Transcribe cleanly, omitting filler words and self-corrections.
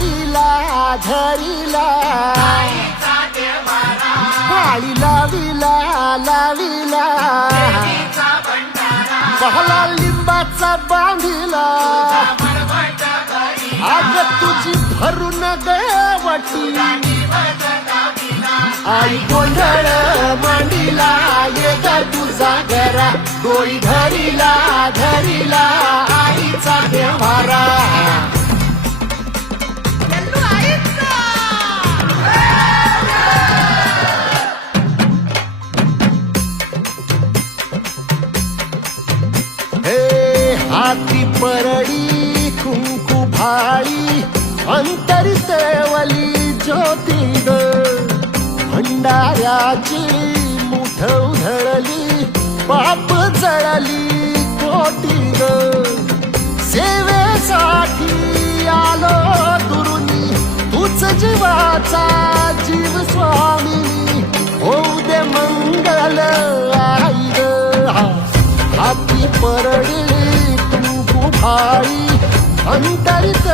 धरिला धरिला भाळी लाविला लाविला पहला लिंबाचा बांधिला आग तुझी भरून गवटी आई गोंधळ मांडिला ये ग तुझा घरा डोळी धरिला धरिला आईचा देवारा हाती परडी कुंकू भाळी अंतरी सेवली ज्योती ग भंडाऱ्याची मुठ उधळली पाप जळली कोटी ग सेवेसाठी आलो दुरुनी तूच जीवाचा जीव स्वामी होऊ दे मंगल आई ग हाती परडी भाई अंतरित